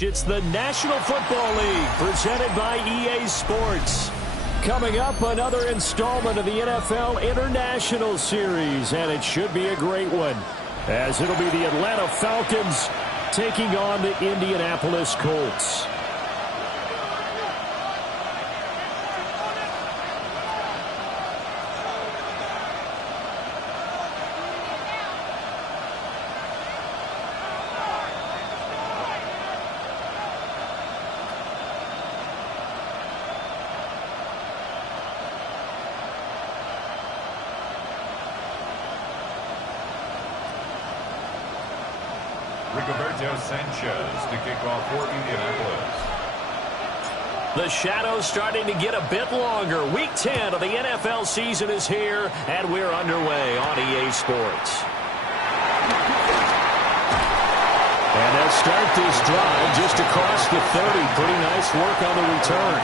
It's the National Football League presented by EA Sports. Coming up, another installment of the NFL International Series, and it should be a great one, as it'll be the Atlanta Falcons taking on the Indianapolis Colts. Sanchez to kick off for Indianapolis. The shadow's starting to get a bit longer. Week 10 of the NFL season is here, and we're underway on EA Sports. And they'll start this drive just across the 30. Pretty nice work on the return.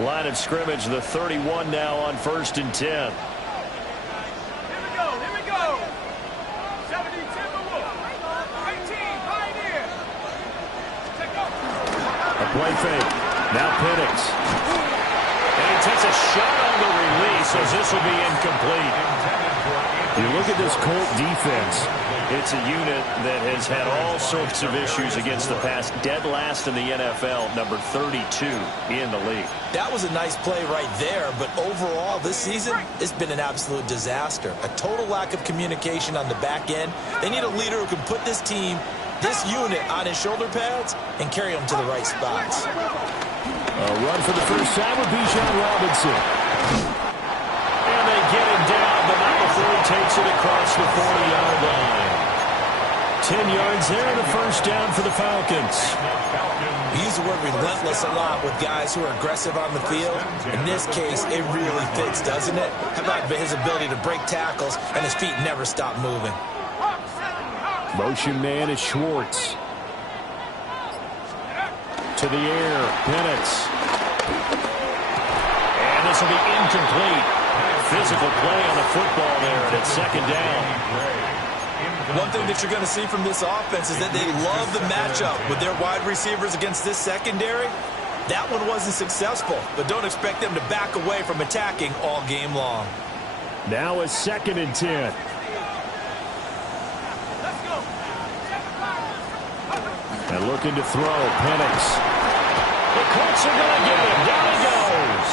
Line of scrimmage, the 31 now on 1st and 10. Here we go. 70 Timberwolves. 18, Pioneer. A play fake. Now Penix. And he takes a shot on the release as this will be incomplete. You look at this Colt defense. It's a unit that has had all sorts of issues against the pass. Dead last in the NFL, number 32 in the league. That was a nice play right there, but overall this season, it's been an absolute disaster. A total lack of communication on the back end. They need a leader who can put this team, this unit, on his shoulder pads and carry them to the right spots. A run for the first time with Bijan Robinson. And they get him down, but not before he takes it across the 40-yard line. 10 yards there and a first down for the Falcons. We use the word relentless a lot with guys who are aggressive on the field. In this case, it really fits, doesn't it? How about his ability to break tackles and his feet never stop moving? Motion man is Schwartz. To the air, Penix. And this will be incomplete. Physical play on the football there, and it's 2nd down. One thing that you're going to see from this offense is that they love the matchup with their wide receivers against this secondary. That one wasn't successful, but don't expect them to back away from attacking all game long. Now a 2nd and 10. Let's go. And looking to throw, Penix. The Colts are going to get him. Down he goes.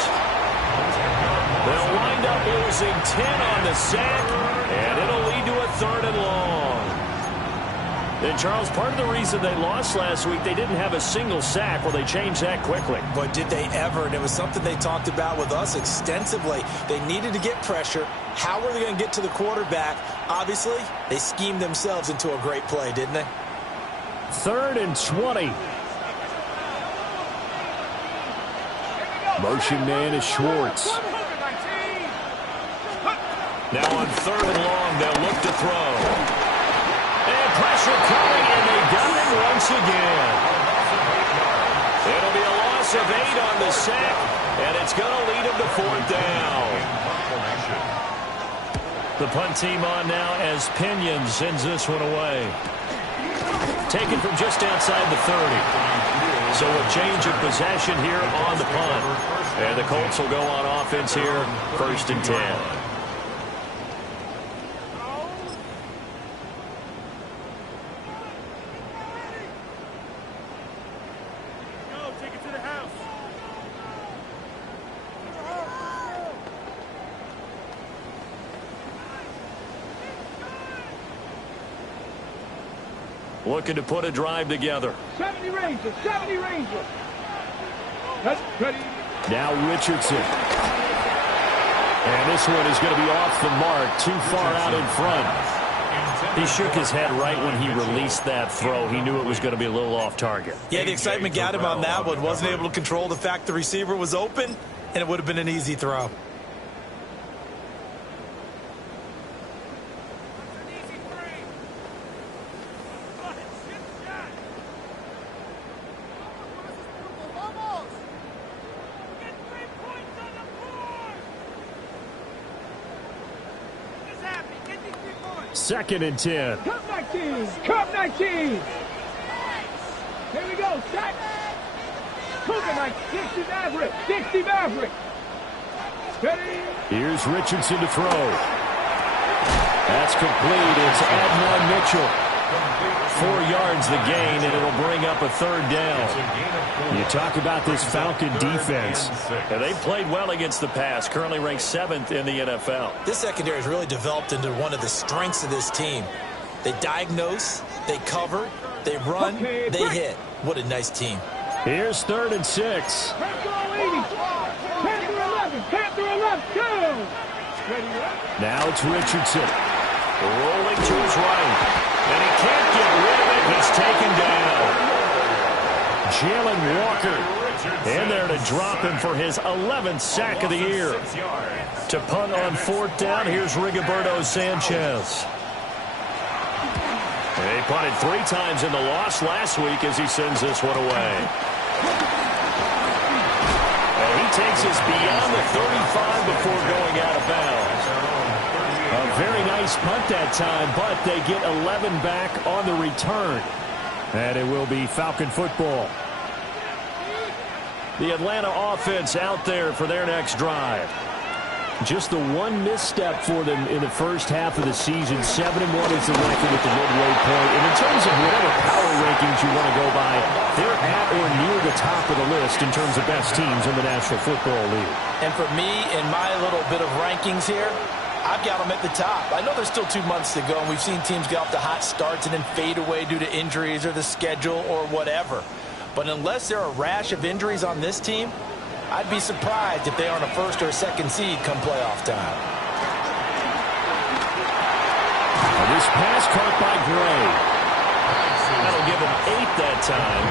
They'll wind up losing 10 on the sack, and it'll lead to a 3rd and long. And, Charles, part of the reason they lost last week, they didn't have a single sack. Well, they changed that quickly. But did they ever? And it was something they talked about with us extensively. They needed to get pressure. How were they going to get to the quarterback? Obviously, they schemed themselves into a great play, didn't they? 3rd and 20. Motion man is Schwartz. Now on 3rd and long, they'll look to throw. And pressure coming, and they got him once again. It'll be a loss of 8 on the sack, and it's going to lead him to 4th down. The punt team on now as Pinion sends this one away. Taken from just outside the 30. So a change of possession here on the punt. And the Colts will go on offense here, 1st and 10. Looking to put a drive together. 70 Rangers, 70 Rangers. That's ready. Now Richardson. And this one is going to be off the mark, too far out in front. He shook his head right when he released that throw. He knew it was going to be a little off target. Yeah, the excitement got him on that one. Wasn't able to control the fact the receiver was open, and it would have been an easy throw. 2nd and 10. Cup 19. Cup 19. Here we go. Sack. Cougar Mike. Dixie Maverick. Dixie Maverick. Ready. Here's Richardson to throw. That's complete. It's Admon Mitchell. 4 yards the gain, and it'll bring up a 3rd down. You talk about this Falcon defense. And They played well against the pass, currently ranked 7th in the NFL. This secondary has really developed into one of the strengths of this team. They diagnose, they cover, they run, they hit. What a nice team. Here's 3rd and 6. Panther 80. Panther 11. Panther 11. Go. Ready. Now it's Richardson. Rolling to his right. And he can't get rid of it. He's taken down. Jalen Walker in there to drop him for his 11th sack of the year. To punt on 4th down, here's Rigoberto Sanchez. They punted 3 times in the loss last week as he sends this one away. And he takes us beyond the 35 before going out of bounds. A very nice punt that time, but they get 11 back on the return. And it will be Falcon football. The Atlanta offense out there for their next drive. Just the one misstep for them in the first half of the season. 7-1 is the record at the midway point. And in terms of whatever power rankings you want to go by, they're at or near the top of the list in terms of best teams in the National Football League. And for me, in my little bit of rankings here, I've got them at the top. I know there's still 2 months to go, and we've seen teams get off to hot starts and then fade away due to injuries or the schedule or whatever. But unless there are a rash of injuries on this team, I'd be surprised if they aren't a 1st or a 2nd seed come playoff time. And this pass caught by Gray. That'll give him 8 that time.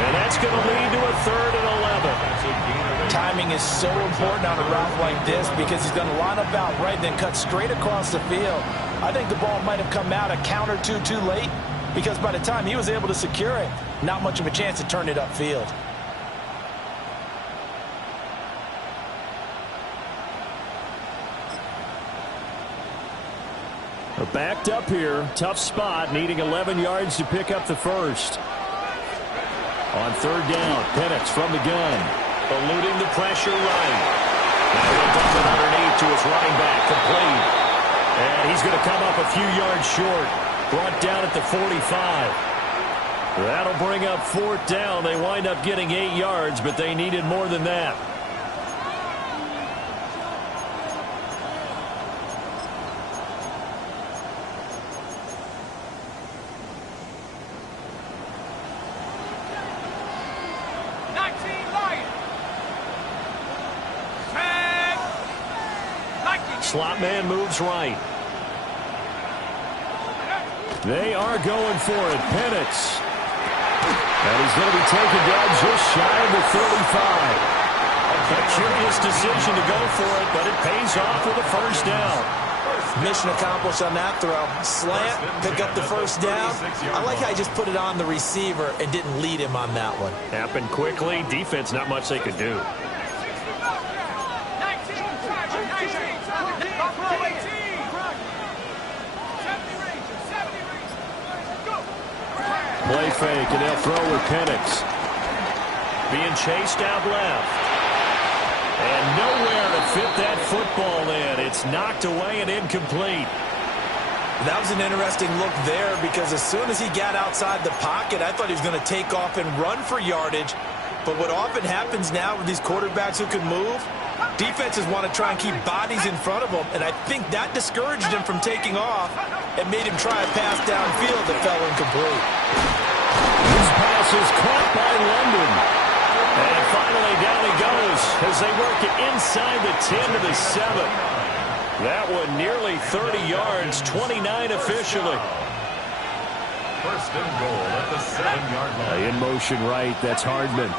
And that's going to lead to a 3rd and 11. Timing is so important on a route like this because he's going to line up out right, then cut straight across the field. I think the ball might have come out a count or two too late because by the time he was able to secure it, not much of a chance to turn it upfield. Backed up here, tough spot, needing 11 yards to pick up the 1st. On 3rd down, Penix from the gun, eluding the pressure right. Now he'll dump it underneath to his running back, complete. And he's going to come up a few yards short, brought down at the 45. That'll bring up 4th down. They wind up getting 8 yards, but they needed more than that. Slot man moves right. They are going for it. Penix. And he's going to be taken down just shy of the 35. A curious decision to go for it, but it pays off with a 1st down. Mission accomplished on that throw. Slant, pick up the 1st down. I like how he just put it on the receiver and didn't lead him on that one. Happened quickly. Defense, not much they could do. Play fake, and they'll throw with Penix. Being chased out left. And nowhere to fit that football in. It's knocked away and incomplete. That was an interesting look there because as soon as he got outside the pocket, I thought he was going to take off and run for yardage. But what often happens now with these quarterbacks who can move, defenses want to try and keep bodies in front of them, and I think that discouraged him from taking off and made him try a pass downfield that fell incomplete. His pass is caught by London. And finally down he goes as they work it inside the 10 to the 7. That one nearly 30 yards, 29 officially. 1st and goal at the 7-yard line. In motion right, that's Hardman.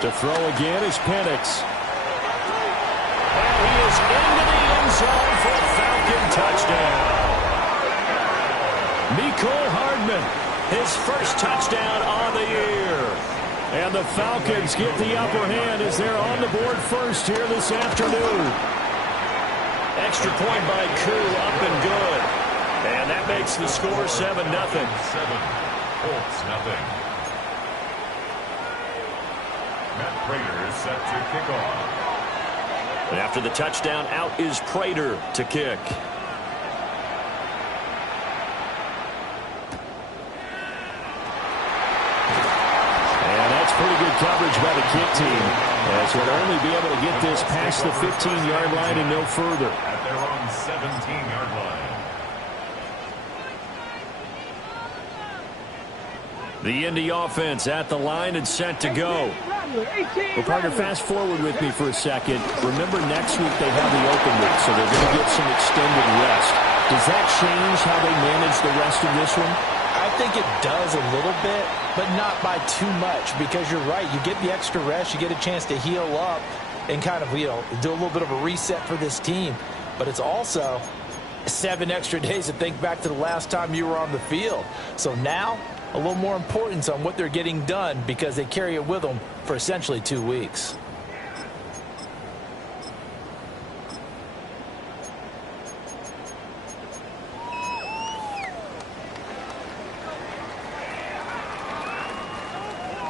To throw again is Penix. And he is into the end zone for a Falcon touchdown. Mecole Hardman, his 1st touchdown on the year. And the Falcons get the upper hand as they're on the board first here this afternoon. Extra point by Koo, up and good. And that makes the score 7-0. 7, Colts nothing. Matt Prater is set to kick off. And after the touchdown, out is Prater to kick. And that's pretty good coverage by the kick team, as will only be able to get this past the 15-yard line and no further. At their own 17-yard line. The Indy offense at the line and set to go. Well, partner, fast forward with me for a second. Remember, next week they have the open week, so they're going to get some extended rest. Does that change how they manage the rest of this one? I think it does a little bit, but not by too much, because you're right. You get the extra rest, you get a chance to heal up and kind of, do a little bit of a reset for this team. But it's also 7 extra days to think back to the last time you were on the field. So now, a little more importance on what they're getting done, because they carry it with them for essentially 2 weeks.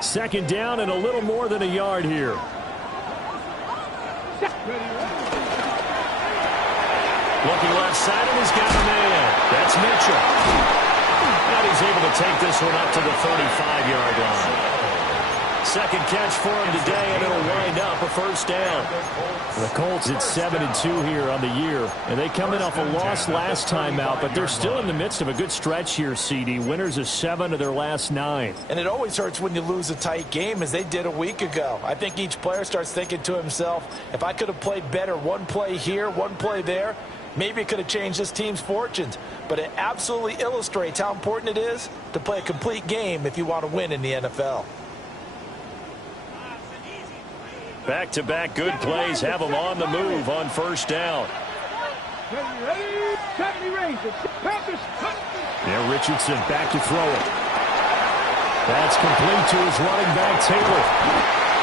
Second down and a little more than a yard here. Looking left side, and he's got a man. That's Mitchell. And he's able to take this one up to the 35-yard line. Second catch for him today, and it'll wind up a first down. The Colts at 7-2 here on the year, and they come in off a loss last time out, but they're still in the midst of a good stretch here, CD. Winners of 7 of their last 9. And it always hurts when you lose a tight game, as they did a week ago. I think each player starts thinking to himself, if I could have played better one play here, one play there, maybe it could have changed this team's fortunes. But it absolutely illustrates how important it is to play a complete game if you want to win in the NFL. Back-to-back good plays have them on the move on first down. Now Richardson back to throw it. That's complete to his running back, Taylor.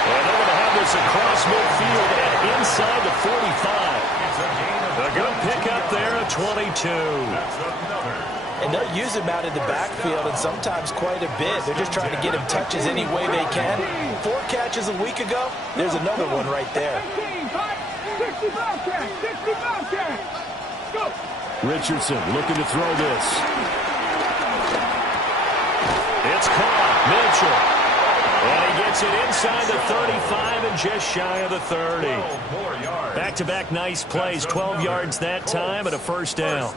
And they're going to have this across midfield and inside the 45. A good pickup there at 22. And they'll use him out in the backfield, and sometimes quite a bit. They're just trying to get him touches any way they can. 4 catches a week ago. There's another one right there. Richardson looking to throw this. It's caught. Mitchell. And he gets it inside the 35 and just shy of the 30. Back-to-back nice plays. 12 yards that time and a first down.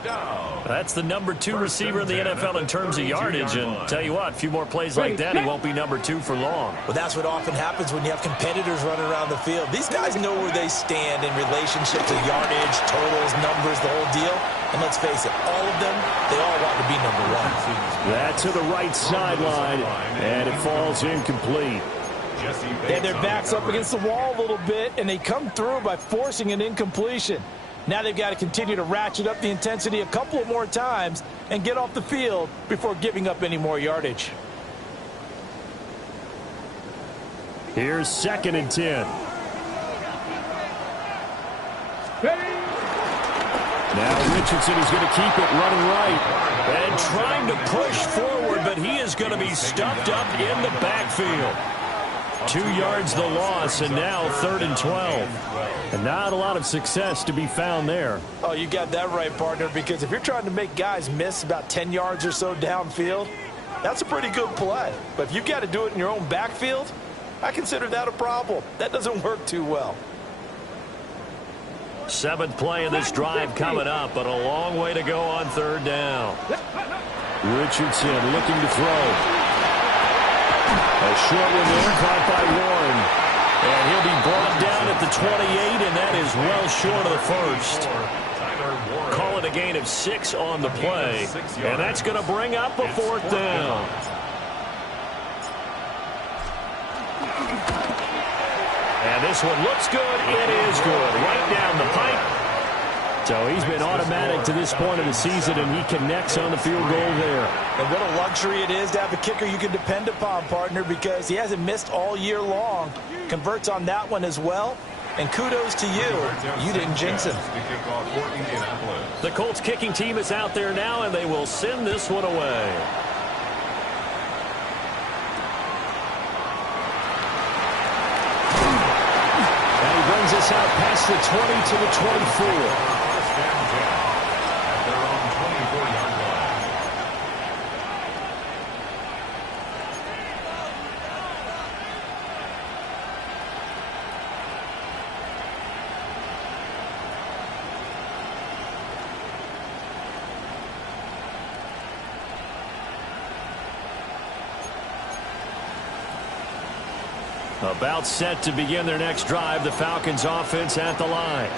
That's the number 2 receiver in the NFL in terms of yardage. And tell you what, a few more plays like that, he won't be number 2 for long. Well, that's what often happens when you have competitors running around the field. These guys know where they stand in relationship to yardage, totals, numbers, the whole deal. And let's face it, all of them, they all want to be number 1. That to the right sideline, and it falls incomplete. They had their backs up against the wall a little bit, and they come through by forcing an incompletion. Now they've got to continue to ratchet up the intensity a couple of more times and get off the field before giving up any more yardage. Here's 2nd and 10. Now Richardson is going to keep it running right and trying to push forward, but he is going to be stuffed up in the backfield. 2 yards the loss, and now 3rd and 12. And not a lot of success to be found there. Oh, you got that right, partner, because if you're trying to make guys miss about 10 yards or so downfield, that's a pretty good play. But if you've got to do it in your own backfield, I consider that a problem. That doesn't work too well. 7th play of this drive coming up, but a long way to go on 3rd down. Richardson looking to throw. A short one there, caught by Warren. And he'll be brought down at the 28, and that is well short of the first. Call it a gain of 6 on the play, and that's going to bring up a 4th down. And this one looks good. It is good. Right down the pipe. So he's been automatic to this point of the season, and he connects on the field goal there. And what a luxury it is to have a kicker you can depend upon, partner, because he hasn't missed all year long. Converts on that one as well, And kudos to you. You didn't jinx him. The Colts kicking team is out there now, and they will send this one away. And he brings us out past the 20 to the 24. At their own 24-yard line. About set to begin their next drive, the Falcons offense at the line.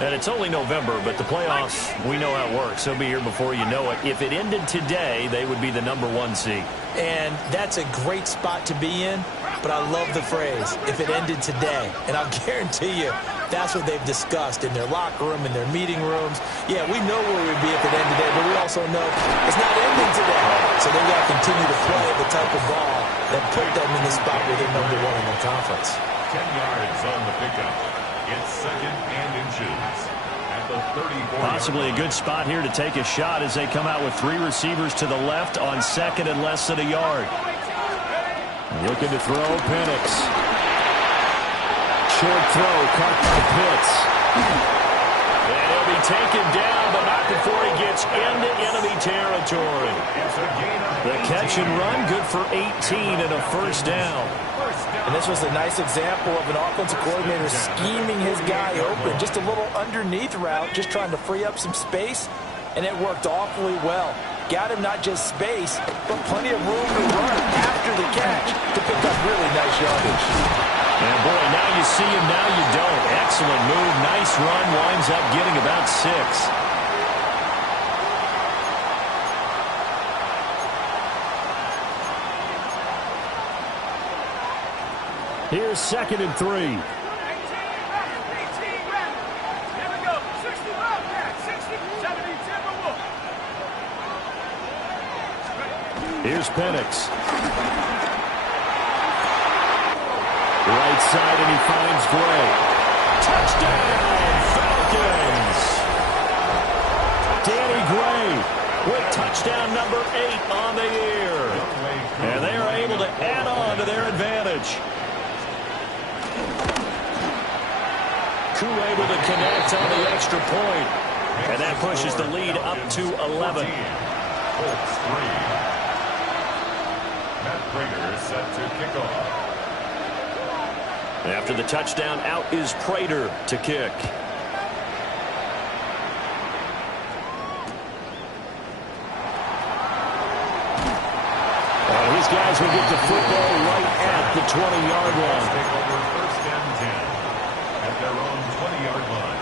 And it's only November, but the playoffs, we know how it works. They'll be here before you know it. If it ended today, they would be the #1 seed. And that's a great spot to be in, but I love the phrase, if it ended today. And I'll guarantee you, that's what they've discussed in their locker room, in their meeting rooms. Yeah, we know where we'd be if it ended today, but we also know it's not ending today. So they've got to continue to play the type of ball that put them in the spot where they're #1 in their conference. 10 yards on the pickup. It's 2nd and inches at the 34. Possibly a good spot here to take a shot as they come out with 3 receivers to the left on 2nd and less than a yard. Looking to throw, Penix. Short throw, caught by Pitts. And he'll be taken down, but not before he gets into enemy territory. The catch and run, good for 18 and a first down. And this was a nice example of an offensive coordinator scheming his guy open. Just a little underneath route, just trying to free up some space, and it worked awfully well. Got him not just space, but plenty of room to run after the catch to pick up really nice yardage. And boy, now you see him, now you don't. Excellent move, nice run, winds up getting about 6. Here's 2nd and 3. Here's Penix. Right side, and he finds Gray. Touchdown, Falcons! Danny Gray with touchdown number 8 on the year. And they are able to add on to their advantage. Able to connect on the extra point. And that pushes the lead up to 11. Colts 3. Matt Prater set to kick off. After the touchdown, out is Prater to kick. And these guys will get the football right at the 20-yard line. Take over 1st and 10 at their own 20-yard line.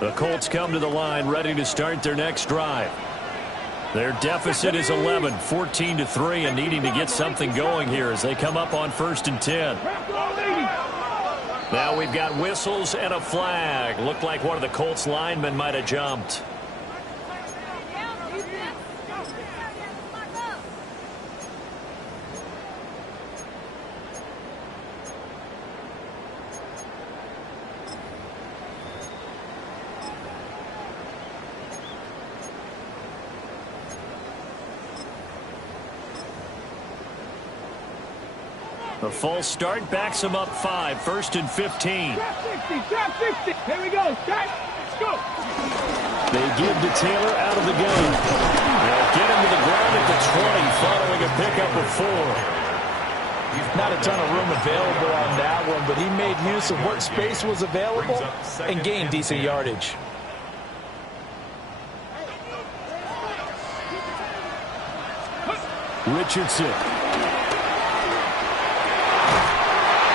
The Colts come to the line ready to start their next drive. Their deficit is 11, 14-3, and needing to get something going here as they come up on 1st and 10. Now we've got whistles and a flag. Looked like one of the Colts linemen might have jumped. The false start backs him up 5, 1st and 15. Trap 60, trap 60. Here we go. Start. Let's go. They give to Taylor out of the gun. They'll get him to the ground at the 20, following a pickup of 4. Not a ton of room available on that one, but he made use of what space was available and gained decent yardage. Richardson.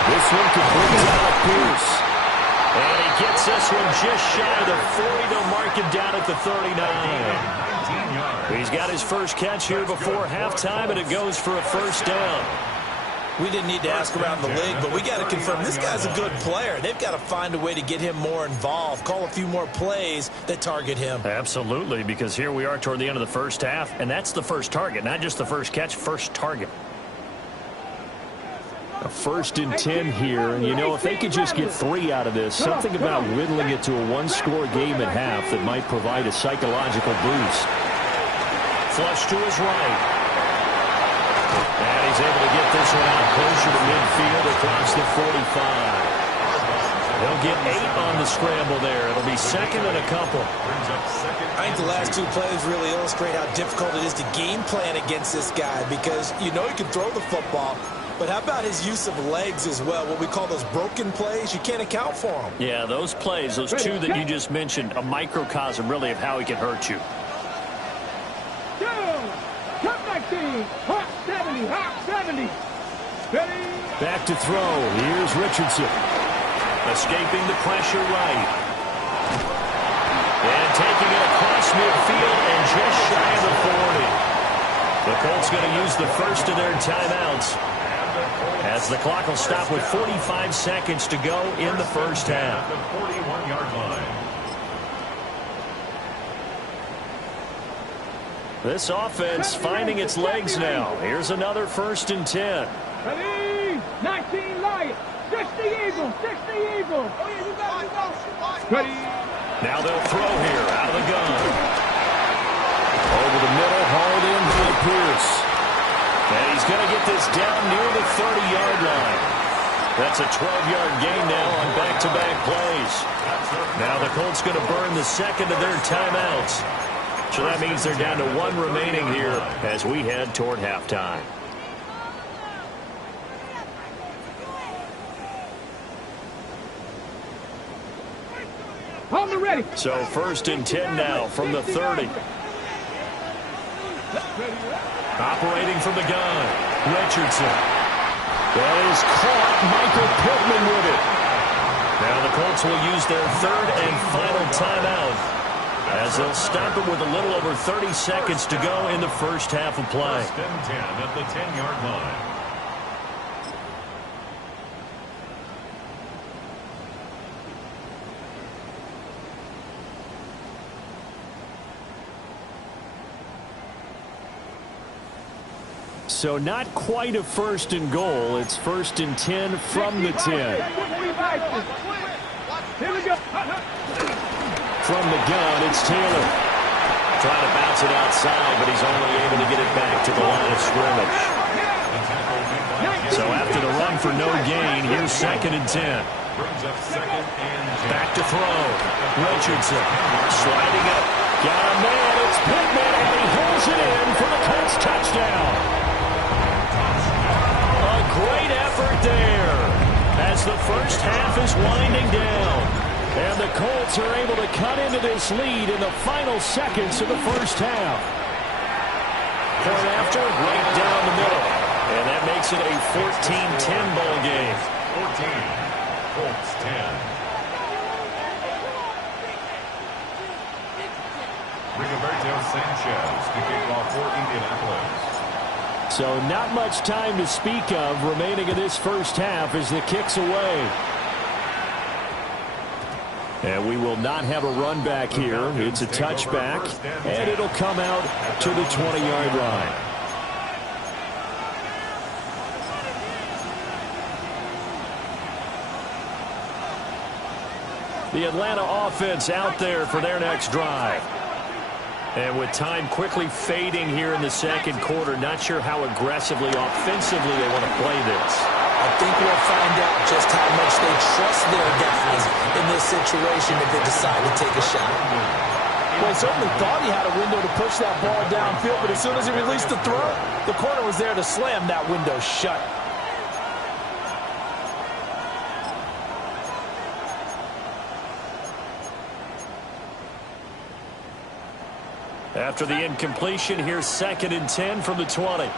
This one could bring down Pierce. And he gets this one just shy of the 40 to mark him down at the 39. He's got his first catch here before halftime, and it goes for a first down. We didn't need to ask around the league, but we got to confirm this guy's a good player. They've got to find a way to get him more involved, call a few more plays that target him. Absolutely, because here we are toward the end of the first half, and that's the first target, not just the first catch, first target. A 1st and 10 here, and you know, if they could just get 3 out of this, something about whittling it to a one-score game at half that might provide a psychological boost. Flush to his right. And he's able to get this one out closer to midfield across the 45. They'll get 8 on the scramble there. It'll be second and a couple. I think the last 2 plays really illustrate how difficult it is to game plan against this guy because you know he can throw the football, but how about his use of legs as well? What we call those broken plays, you can't account for them. Yeah, those plays, those 2 that you just mentioned, a microcosm really of how he can hurt you. Hot 70, hot 70. Ready? Back to throw. Here's Richardson. Escaping the pressure right. And taking it across midfield and just shy of the 40. The Colts going to use the first of their timeouts as the clock will stop with 45 seconds to go in the first half. The 41-yard line. This offense finding its legs now. Here's another 1st and 10. Ready? 19 Lions. 60 Eagles. 60 Eagles. Ready? Now they'll throw here out of the gun. Over the middle, hauled in by Pierce. And he's going to get this down near the 30-yard line. That's a 12-yard gain now on back-to-back plays. Now the Colts going to burn the second of their timeouts. So that means they're down to 1 remaining here as we head toward halftime. On the ready. So 1st and 10 now from the 30. Operating from the gun, Richardson. That is caught. Michael Pittman with it. Now the Colts will use their 3rd and final timeout as they'll stop it with a little over 30 seconds to go in the first half of play. 1st and 10 at the 10-yard line. So not quite a 1st and goal. It's 1st and 10 from the 10. Here we go. From the gun, it's Taylor. Trying to bounce it outside, but he's only able to get it back to the line of scrimmage. So after the run for no gain, here's 2nd and 10. Back to throw. Richardson sliding up. Got a man. It's Pittman, and he holds it in for the Colts touchdown. A great effort there as the first half is winding down. And the Colts are able to cut into this lead in the final seconds of the first half. Point after, right down the middle. And that makes it a 14-10 ball game. 14, Colts 10. Rigoberto Sanchez to kick off for Indianapolis. So not much time to speak of remaining in this first half as the kick's away. And we will not have a run back here. It's a touchback, and it'll come out to the 20-yard line. The Atlanta offense out there for their next drive. And with time quickly fading here in the second quarter, not sure how aggressively, offensively they want to play this. I think we'll find out just how much they trust their guys in this situation if they decide to take a shot. Well, he certainly thought he had a window to push that ball downfield, but as soon as he released the throw, the corner was there to slam that window shut. After the incompletion, here's 2nd and 10 from the 20.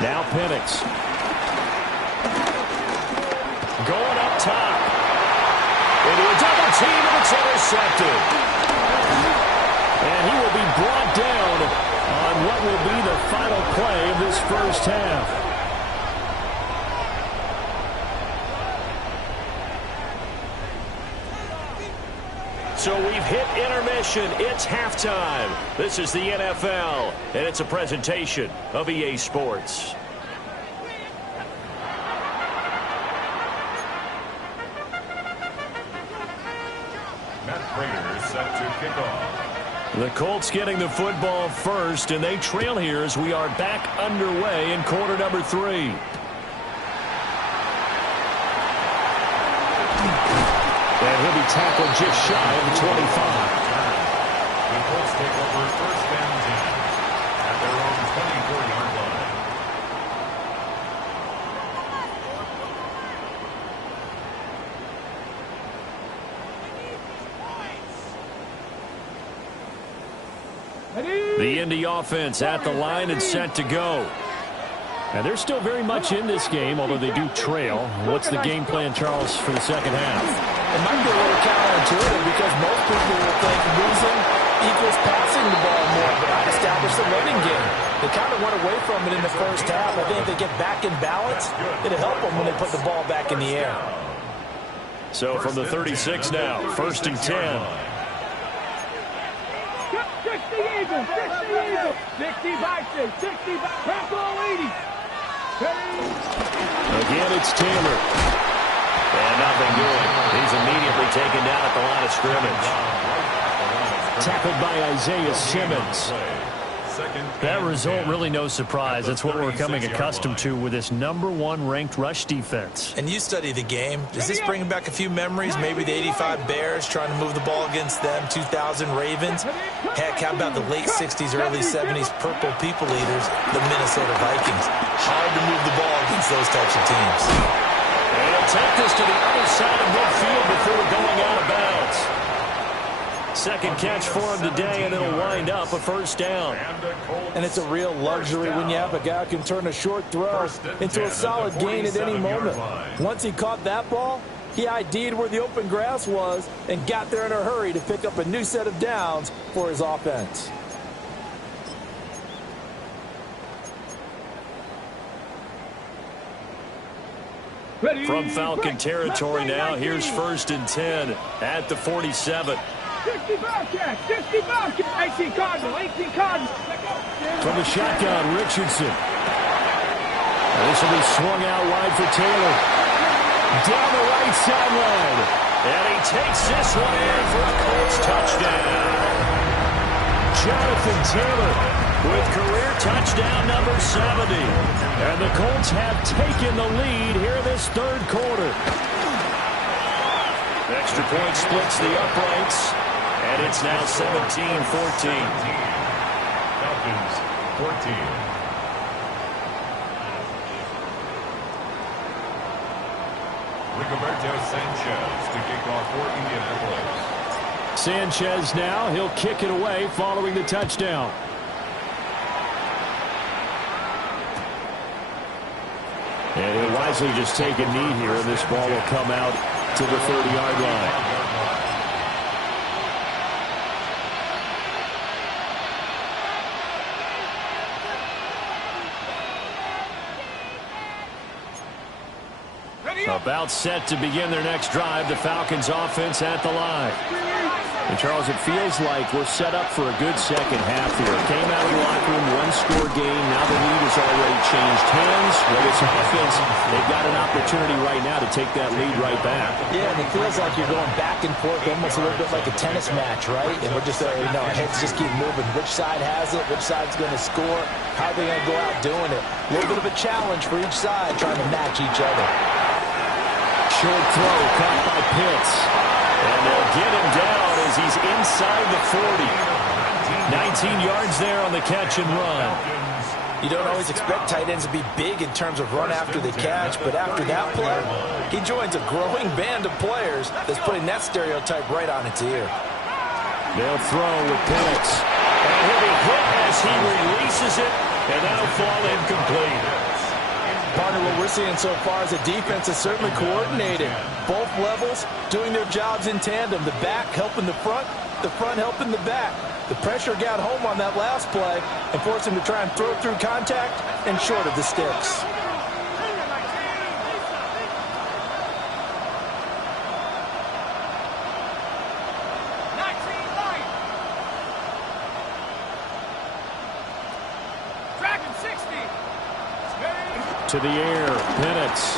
Now Penix. Going up top. Into a double team, and it's intercepted. And he will be brought down on what will be the final play of this first half. So we've hit intermission. It's halftime. This is the NFL, and it's a presentation of EA Sports. Set to kick off. The Colts getting the football first, and they trail here as we are back underway in quarter number 3. And he'll be tackled just shy of the 25. The Colts take over first down 10 at their own 24-yard line. The Indy offense at the line and set to go. And they're still very much in this game, although they do trail. What's the game plan, Charles, for the second half? It might be a little counterintuitive because most people will think losing equals passing the ball more, but not establish the running game. They kind of went away from it in the first half. I think if they get back in balance, it'll help them when they put the ball back in the air. So from the 36 now, first and 10. 60 Eagles, 60 Eagles, 60 Vikings, 60 Purple 80. Again, it's Taylor. And nothing doing. He's immediately taken down at the line of scrimmage. Tackled by Isaiah Simmons. That result, really no surprise. That's what we're becoming accustomed to with this #1 ranked rush defense. And you study the game. Does this bring back a few memories? Maybe the 85 Bears trying to move the ball against them, 2000 Ravens. Heck, how about the late 60s, early 70s Purple People Eaters, the Minnesota Vikings. Hard to move the ball against those types of teams. And he'll take this to the other side of midfield before going out of bounds. Second catch for him today, and it'll wind up a first down. And it's a real luxury when you have a guy who can turn a short throw into a solid gain at any moment. Once he caught that ball, he ID'd where the open grass was and got there in a hurry to pick up a new set of downs for his offense. From Falcon territory now, here's first and 10 at the 47. 60 Bobcats, 60 Bobcats. 18 Cardinal, 18 Cardinal. From the shotgun, Richardson. And this will be swung out wide for Taylor. Down the right sideline. And he takes this one in for a Colts touchdown. Jonathan Taylor with career touchdown number 70. And the Colts have taken the lead here in this third quarter. Extra point splits the uprights. And it's now 17-14. Falcons 14. Rigoberto Sanchez to kick off for Indianapolis. Sanchez now, he'll kick it away following the touchdown. And he'll wisely just take a knee here, and this ball will come out to the 30-yard line. About set to begin their next drive, the Falcons offense at the line. And Charles, it feels like we're set up for a good second half here. Came out of the locker room, one-score game. Now the lead has already changed hands. Well, this offense, they've got an opportunity right now to take that lead right back. Yeah, and it feels like you're going back and forth, almost a little bit like a tennis match, right? And we're just, our heads just keep moving. Which side has it? Which side's going to score? How are they going to go out doing it? A little bit of a challenge for each side, trying to match each other. Short throw caught by Pitts. And they'll get him down as he's inside the 40. 19 yards there on the catch and run. You don't always expect tight ends to be big in terms of run after the catch, but after that play, he joins a growing band of players that's putting that stereotype right on its ear. They'll throw with Penix. And he'll be hit as he releases it, and that'll fall incomplete. Partner, what we're seeing so far is the defense is certainly coordinated. Both levels doing their jobs in tandem. The back helping the front helping the back. The pressure got home on that last play and forced him to try and throw through contact and short of the sticks. To the air, Penix.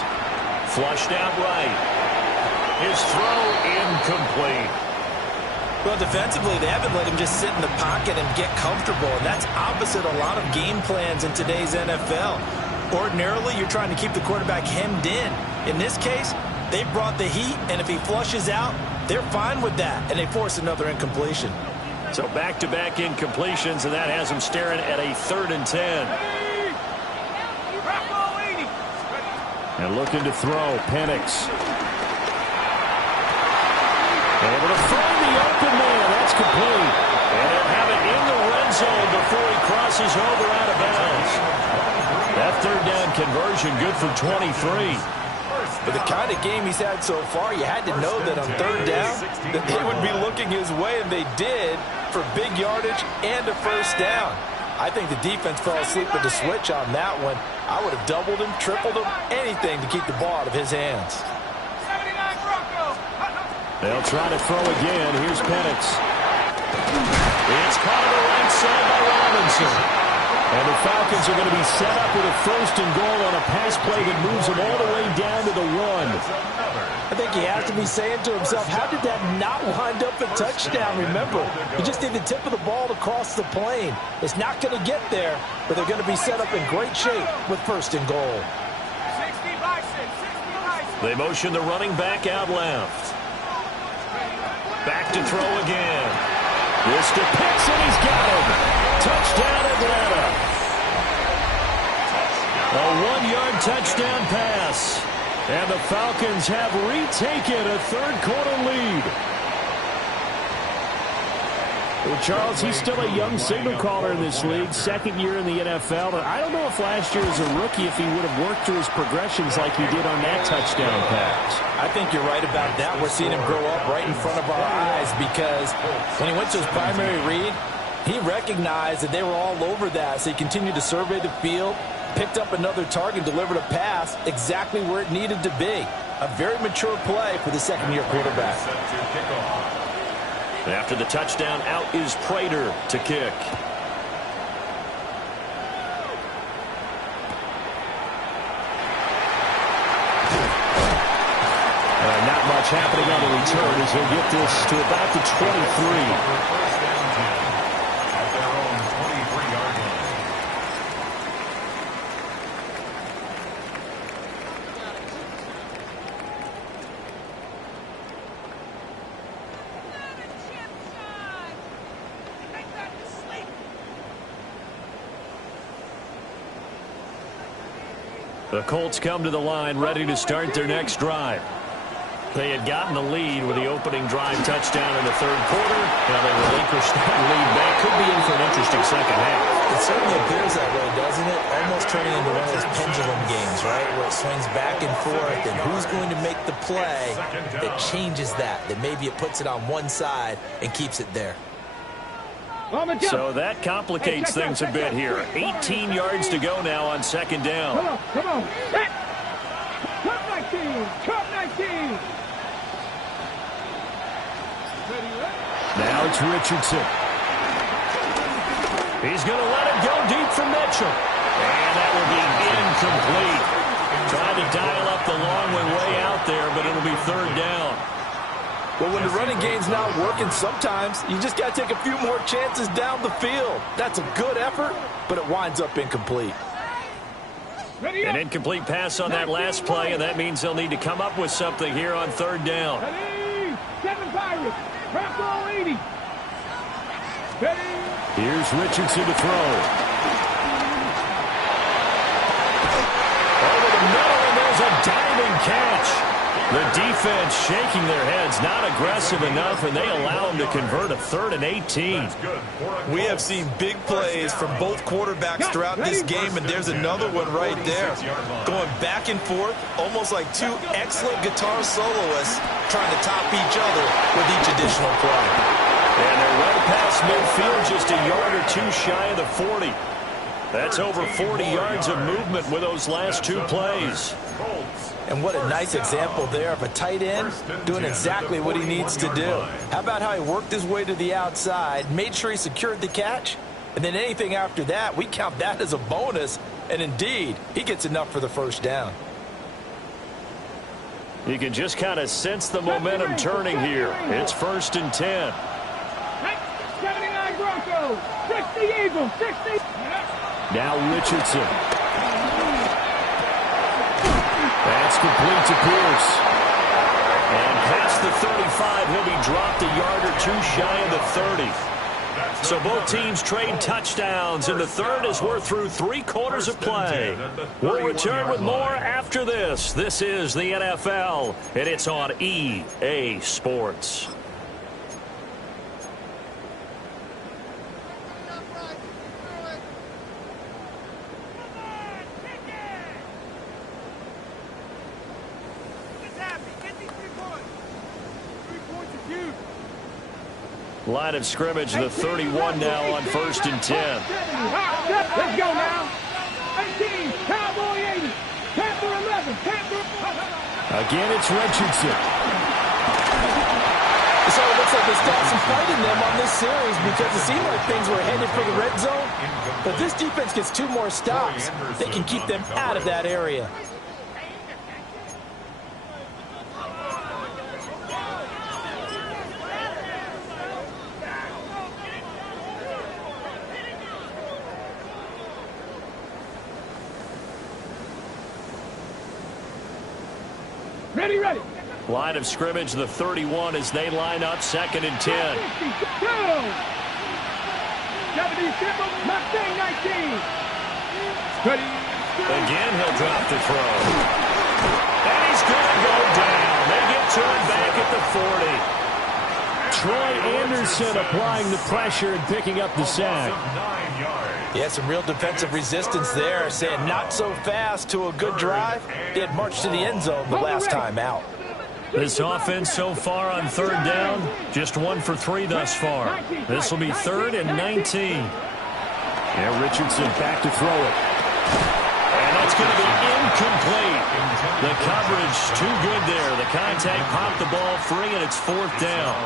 Flushed out right. His throw incomplete. Well, defensively, they haven't let him just sit in the pocket and get comfortable, and that's opposite a lot of game plans in today's NFL. Ordinarily, you're trying to keep the quarterback hemmed in. In this case, they brought the heat, and if he flushes out, they're fine with that, and they force another incompletion. So back-to-back incompletions, and that has him staring at a 3rd and 10. And looking to throw, Penix. Able to find the open man. That's complete. And they'll have it in the red zone before he crosses over out of bounds. That 3rd down conversion good for 23. For the kind of game he's had so far, you had to know that on 3rd down that they would be looking his way, and they did, for big yardage and a 1st down. I think the defense fell asleep with the switch on that one. I would have doubled him, tripled him, anything to keep the ball out of his hands. They'll try to throw again. Here's Penix. It's caught on the right side by Robinson. And the Falcons are going to be set up with a 1st and goal on a pass play that moves them all the way down to the 1. I think he has to be saying to himself, how did that not wind up a touchdown? Remember, you just need the tip of the ball to cross the plane. It's not going to get there, but they're going to be set up in great shape with 1st and goal. They motion the running back out left. Back to throw again. This to Pitts, and he's got him. Touchdown, Atlanta. A 1-yard touchdown pass. And the Falcons have retaken a 3rd quarter lead. Well, Charles, he's still a young signal caller in this league, 2nd year in the NFL. But I don't know if last year as a rookie, if he would have worked through his progressions like he did on that touchdown pass. I think you're right about that. We're seeing him grow up right in front of our eyes because when he went to his primary read, he recognized that they were all over that. So he continued to survey the field, picked up another target, delivered a pass exactly where it needed to be. A very mature play for the 2nd-year quarterback. After the touchdown, out is Prater to kick. Not much happening on the return as he'll get this to about the 23. The Colts come to the line ready to start their next drive. They had gotten the lead with the opening drive touchdown in the 3rd quarter. Now they relinquished that lead back. Could be in for an interesting 2nd half. It certainly appears that way, doesn't it? Almost turning into one of those pendulum games, right? Where it swings back and forth, and who's going to make the play that changes that? That maybe it puts it on one side and keeps it there. So that complicates things a bit here. 18 yards to go now on 2nd down. Come on. Cut 19. Cut 19. Now it's Richardson. He's going to let it go deep for Mitchell. And that will be incomplete. Trying to dial up the long way out there, but it'll be 3rd down. Well, when the running game's not working, sometimes you just got to take a few more chances down the field. That's a good effort, but it winds up incomplete. An incomplete pass on that last play, and that means they'll need to come up with something here on 3rd down. Here's Richardson to throw. Over the middle, and there's a diving catch. The defense shaking their heads, not aggressive enough, and they allow them to convert a 3rd and 18. We have seen big plays from both quarterbacks throughout this game, and there's another one right there. Going back and forth, almost like two excellent guitar soloists trying to top each other with each additional play. And they're right past midfield, just a yard or two shy of the 40. That's over 40 yards of movement with those last two plays. And what a nice example there of a tight end doing exactly what he needs to do. How about how he worked his way to the outside, made sure he secured the catch, and then anything after that, we count that as a bonus. And indeed, he gets enough for the first down. You can just kind of sense the momentum turning here. It's 1st and 10. 79 Broncos, 60 Eagles, 60. Now Richardson. That's complete to Pierce. And past the 35, he'll be dropped a yard or two shy of the 30. So both teams trade touchdowns in the third as we're through 3 quarters of play. We'll return with more after this. This is the NFL, and it's on EA Sports. Line of scrimmage, the 31 now on 1st and 10. Let's go now. 18, Cowboy 80, Panther 11, Panther. Again, it's Richardson. So it looks like there's got some fight in them on this series because it seemed like things were headed for the red zone. But this defense gets 2 more stops. They can keep them out of that area. Ready, ready. Line of scrimmage, the 31 as they line up 2nd and 10. Go! Deputy Simple, Mustang 19. Ready. Again, he'll drop the throw. And he's going to go down. They get turned back at the 40. Troy Anderson applying the pressure and picking up the sack. Yeah, some real defensive resistance there, saying not so fast to a good drive. They had marched to the end zone the last time out. This offense so far on 3rd down, just 1 for 3 thus far. This will be 3rd and 19. Yeah, Richardson back to throw it. And that's going to be incomplete. The coverage too good there. The contact popped the ball free, and it's 4th down.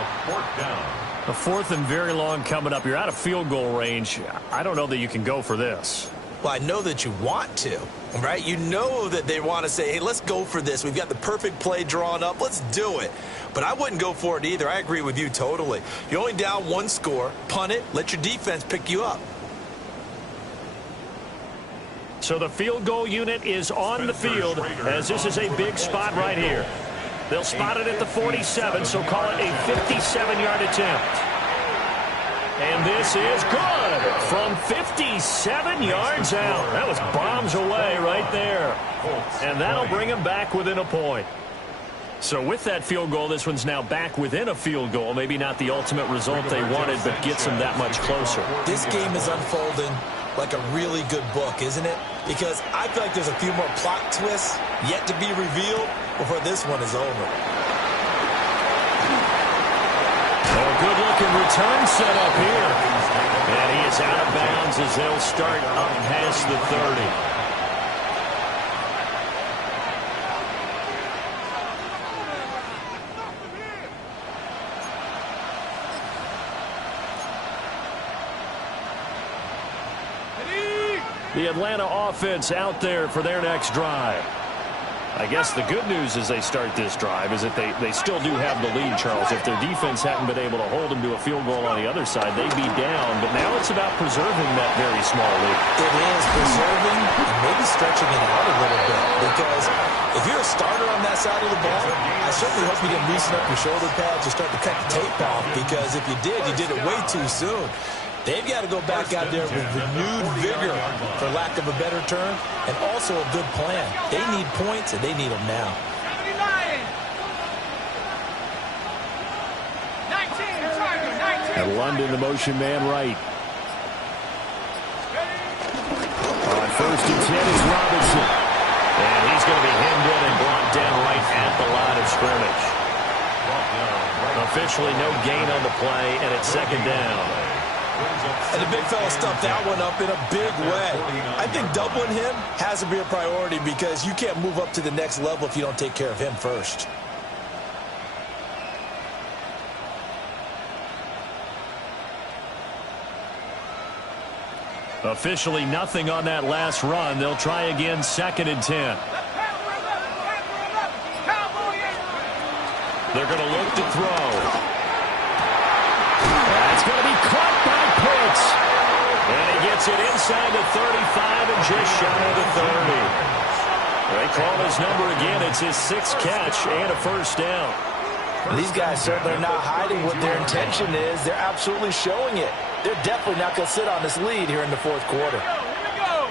A 4th and very long coming up. You're out of field goal range. I don't know that you can go for this. Well, I know that you want to, right? You know that they want to say, hey, let's go for this. We've got the perfect play drawn up. Let's do it. But I wouldn't go for it either. I agree with you totally. You're only down 1 score. Punt it. Let your defense pick you up. So the field goal unit is on the field as this is a big spot right here. They'll spot it at the 47, so call it a 57-yard attempt. And this is good from 57 yards out. That was bombs away right there. And that'll bring them back within a point. So with that field goal, this one's now back within a field goal. Maybe not the ultimate result they wanted, but gets them that much closer. This game is unfolding like a really good book, isn't it? Because I feel like there's a few more plot twists yet to be revealed before this one is over. Oh, good-looking return set up here. And he is out of bounds as they'll start up past the 30. The Atlanta offense out there for their next drive. I guess the good news as they start this drive is that they still do have the lead, Charles. If their defense hadn't been able to hold them to a field goal on the other side, they'd be down. But now it's about preserving that very small lead. It is preserving and maybe stretching it out a little bit. Because if you're a starter on that side of the ball, I certainly hope you didn't loosen up your shoulder pads or start to cut the tape off. Because if you did it way too soon. They've got to go back out there with renewed vigor, for lack of a better term, and also a good plan. They need points, and they need them now. London, the motion man right. On 1st and 10 is Robinson. And he's going to be hemmed in and brought down right at the line of scrimmage. Officially no gain on the play, and it's 2nd down. And the big fella stuffed that one up in a big way. I think doubling him has to be a priority because you can't move up to the next level if you don't take care of him first. Officially nothing on that last run. They'll try again, 2nd and 10. They're going to look to throw. That's going to be caught by Pitts. And he gets it inside the 35 and just shy of the 30. They call his number again. It's his 6th catch and a 1st down. These guys certainly are not hiding what their intention is. They're absolutely showing it. They're definitely not going to sit on this lead here in the 4th quarter. Here we go.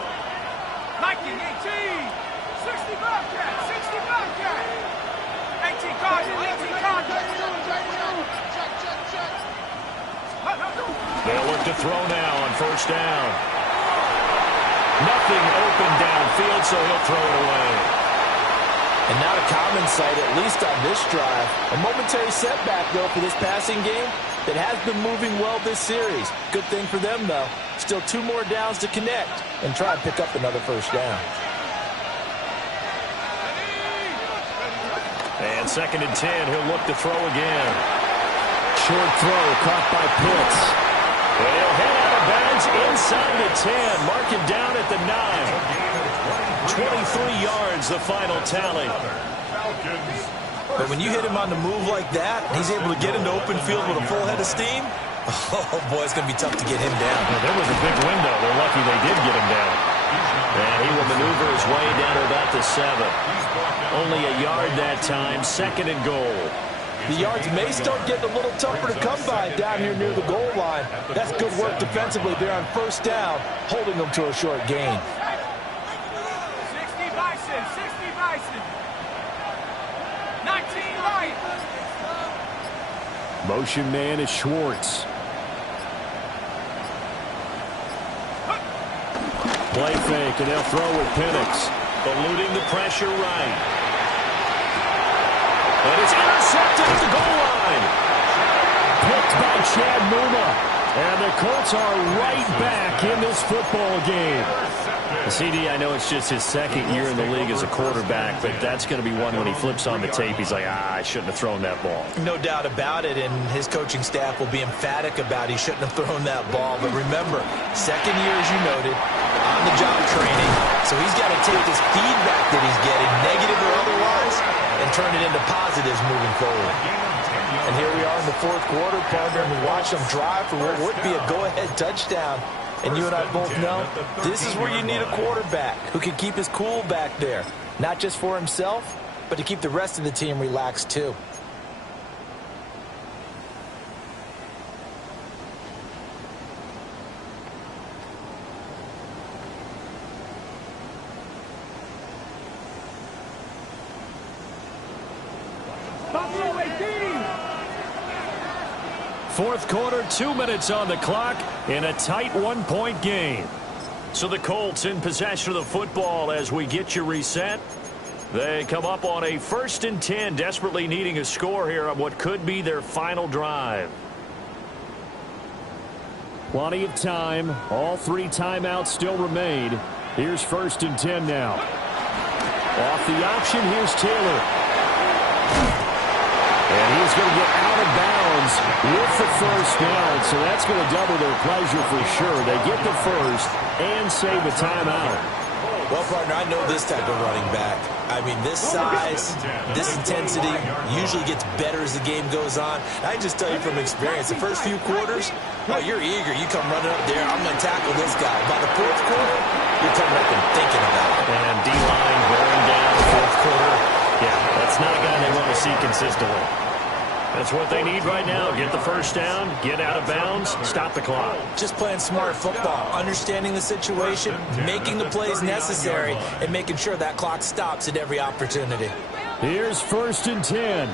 19, 18, 65 catch, 65 catch. 18 Cardinals, 18 Cardinals. They'll look to throw now on 1st down. Nothing open downfield, so he'll throw it away. And not a common sight, at least on this drive. A momentary setback, though, for this passing game that has been moving well this series. Good thing for them, though. Still 2 more downs to connect and try and pick up another 1st down. And 2nd and 10, he'll look to throw again. Short throw caught by Pitts. He'll head out of bounds inside the 10. Mark him down at the 9. 23 yards, the final tally. But when you hit him on the move like that, he's able to get into open field with a full head of steam, oh, boy, it's going to be tough to get him down. Well, there was a big window. They're lucky they did get him down. And he will maneuver his way down to about the 7. Only a yard that time, 2nd and goal. The yards may start getting a little tougher to come by down here near the goal line. That's good work defensively there on 1st down, holding them to a short gain. 60 Bison, 60 Bison. 19 Lions. Motion man is Schwartz. Play fake, and they'll throw with Penix. Eluding the pressure right. And it's intercepted at the goal line. Picked by Chad Muma. And the Colts are right back in this football game. CD, I know it's just his 2nd year in the league as a quarterback, but that's going to be one when he flips on the tape. He's like, I shouldn't have thrown that ball. No doubt about it, and his coaching staff will be emphatic about he shouldn't have thrown that ball. But remember, 2nd year, as you noted, on-the-job training, so he's got to take this feedback that he's getting, negative or otherwise, and turn it into positives moving forward. And here we are in the 4th quarter, partner, and we watch them drive for what would be a go-ahead touchdown. And you and I both know this is where you need a quarterback who can keep his cool back there. Not just for himself, but to keep the rest of the team relaxed too. Buffalo 18. 4th quarter, 2 minutes on the clock in a tight 1-point game. So the Colts in possession of the football as we get you reset. They come up on a 1st and 10, desperately needing a score here on what could be their final drive. Plenty of time. All 3 timeouts still remain. Here's 1st and 10 now. Off the option, here's Taylor. And he's going to get out of bounds with the 1st down, so that's going to double their pleasure for sure. They get the 1st and save a timeout. Well, partner, I know this type of running back. I mean, this size, this intensity usually gets better as the game goes on. I just tell you from experience, the first few quarters, oh, you're eager. You come running up there, I'm going to tackle this guy. By the 4th quarter, you're coming up and thinking about it. And D-line wearing down 4th quarter. Yeah, that's not a guy they want to see consistently. That's what they need right now. Get the 1st down, get out of bounds, stop the clock. Just playing smart football, understanding the situation, making the plays necessary, and making sure that clock stops at every opportunity. Here's 1st and 10.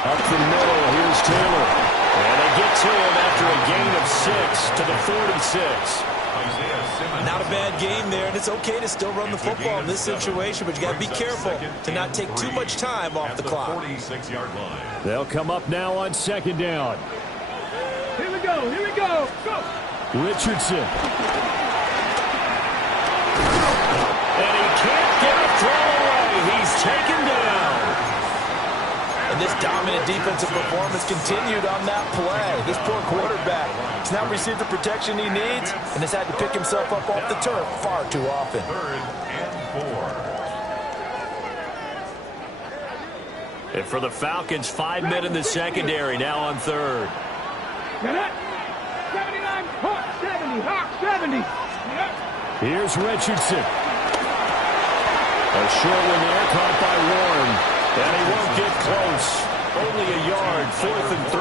Up the middle, Taylor. And they get to him after a gain of 6 to the 46. Not a bad game there, and it's okay to still run the football in this situation, but you got to be careful to not take too much time off the clock. 46-yard line. They'll come up now on second down. Here we go. Here we go. Go. Richardson. And he can't get a throw away. He's taken down. And this dominant defensive performance continued on that play. This poor quarterback has not received the protection he needs and has had to pick himself up off the turf far too often. 3rd and 4. And for the Falcons, 5 men in the secondary, now on 3rd. 79, Hawk 70, Hawk 70. Here's Richardson. A short one there, caught by Warren. And he won't get close. Only a yard, 4th and 3.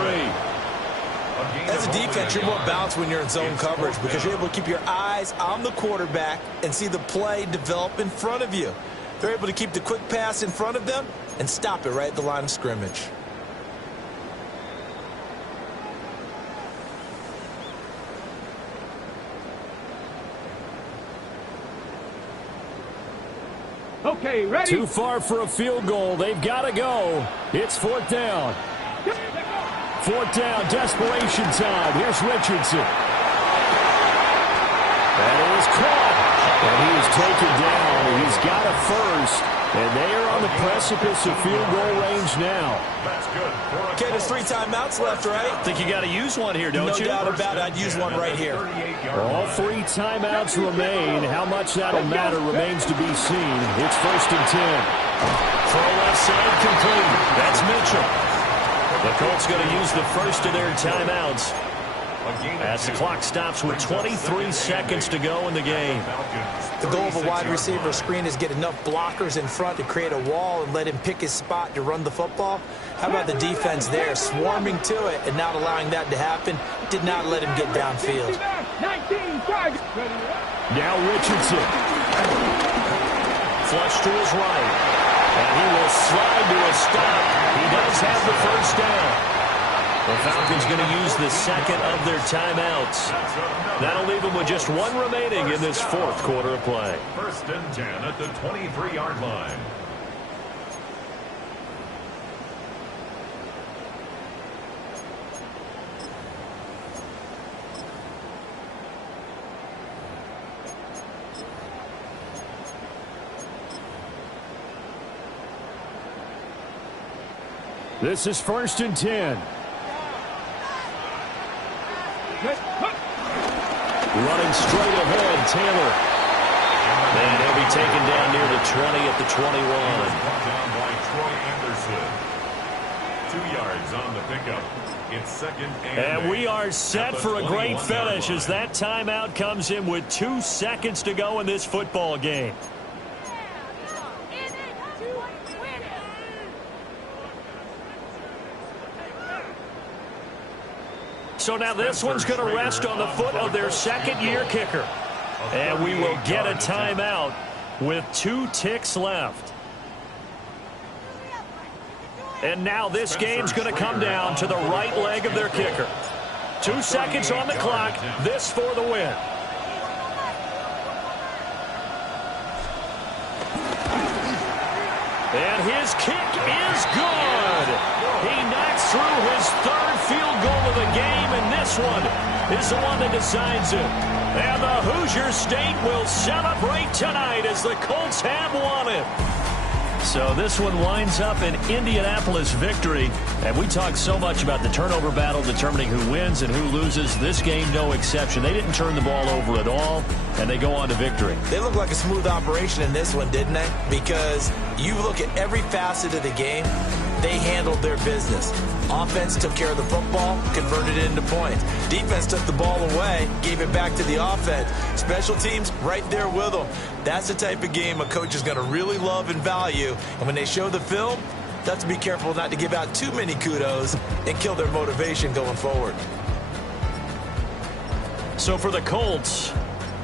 As a defense, you're more balanced when you're in zone coverage because you're able to keep your eyes on the quarterback and see the play develop in front of you. They're able to keep the quick pass in front of them and stop it right at the line of scrimmage. Okay, ready? Too far for a field goal. They've got to go. It's 4th down. 4th down, desperation time. Here's Richardson. That is caught. And he is taken down. He's got a first. And they are on the precipice of field goal range now. That's good. Okay, there's 3 timeouts left, right? I think you got to use one here, don't you? No doubt about it. I'd use one right here. All 3 timeouts remain. How much that'll matter remains to be seen. It's 1st and 10. Throw left side complete. That's Mitchell. The Colts going to use the first of their timeouts as the clock stops with 23 seconds to go in the game. The goal of a wide receiver screen is get enough blockers in front to create a wall and let him pick his spot to run the football. How about the defense there, swarming to it and not allowing that to happen? Did not let him get downfield. 19 targets. Now Richardson. Flush to his right. And he will slide to a stop. He does have the first down. The Falcons going to use the second of their timeouts. That'll leave them with just 1 remaining in this 4th quarter of play. 1st and 10 at the 23-yard line. This is 1st and 10. Running straight ahead, Taylor. And he'll be taken down near the 20 at the 21. Brought down by Troy Anderson. 2 yards on the pickup. It's 2nd and we are set for a great finish as that timeout comes in with 2 seconds to go in this football game. So now this one's going to rest on the foot of their 2nd-year kicker. And we will get a timeout with 2 ticks left. And now this game's going to come down to the right leg of their kicker. 2 seconds on the clock. This for the win. And his kick is good. He knocks through his 3rd field goal of the game, and this one is the one that decides it. And the Hoosier State will celebrate tonight as the Colts have won it. So this one winds up an Indianapolis victory. And we talk so much about the turnover battle determining who wins and who loses. This game, no exception. They didn't turn the ball over at all, and they go on to victory. They look like a smooth operation in this one, didn't they? Because you look at every facet of the game, they handled their business. Offense took care of the football, converted it into points. Defense took the ball away, gave it back to the offense. Special teams right there with them. That's the type of game a coach is going to really love and value. And when they show the film, they have to be careful not to give out too many kudos and kill their motivation going forward. So for the Colts,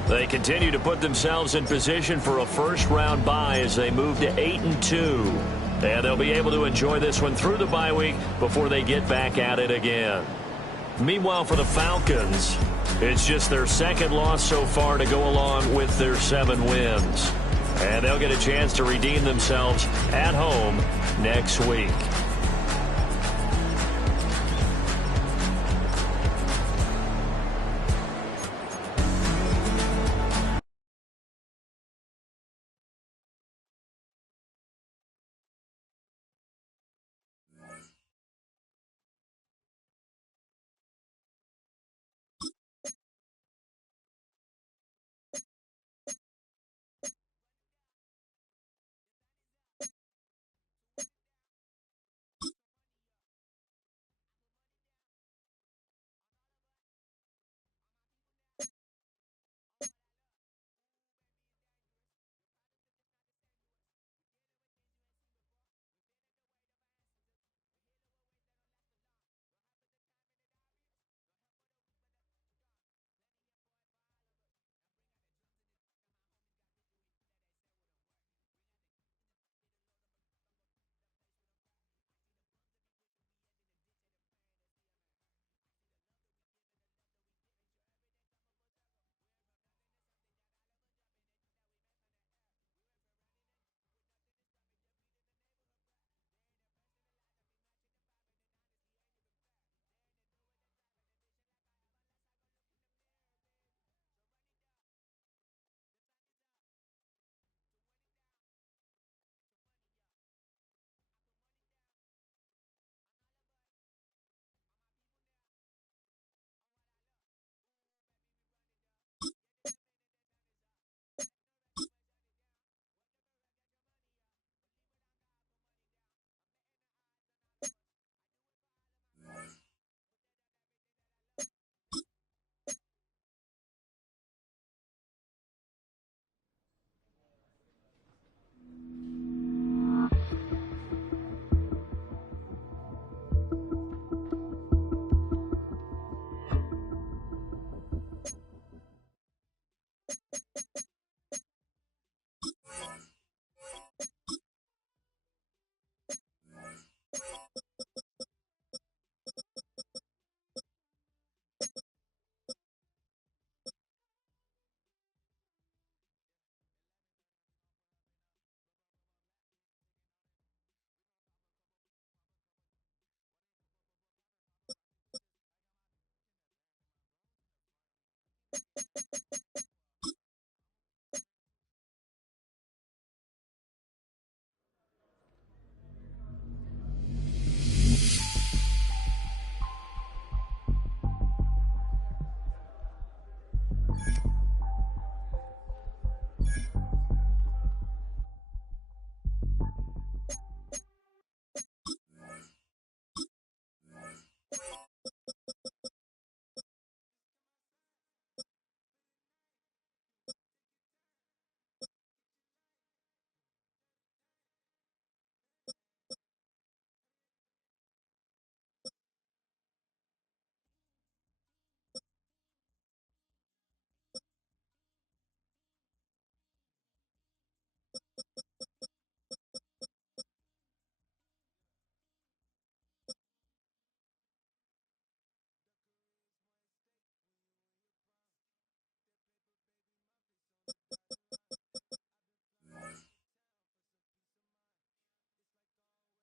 they continue to put themselves in position for a first-round bye as they move to 8-2. And they'll be able to enjoy this one through the bye week before they get back at it again. Meanwhile, for the Falcons, it's just their second loss so far to go along with their 7 wins. And they'll get a chance to redeem themselves at home next week.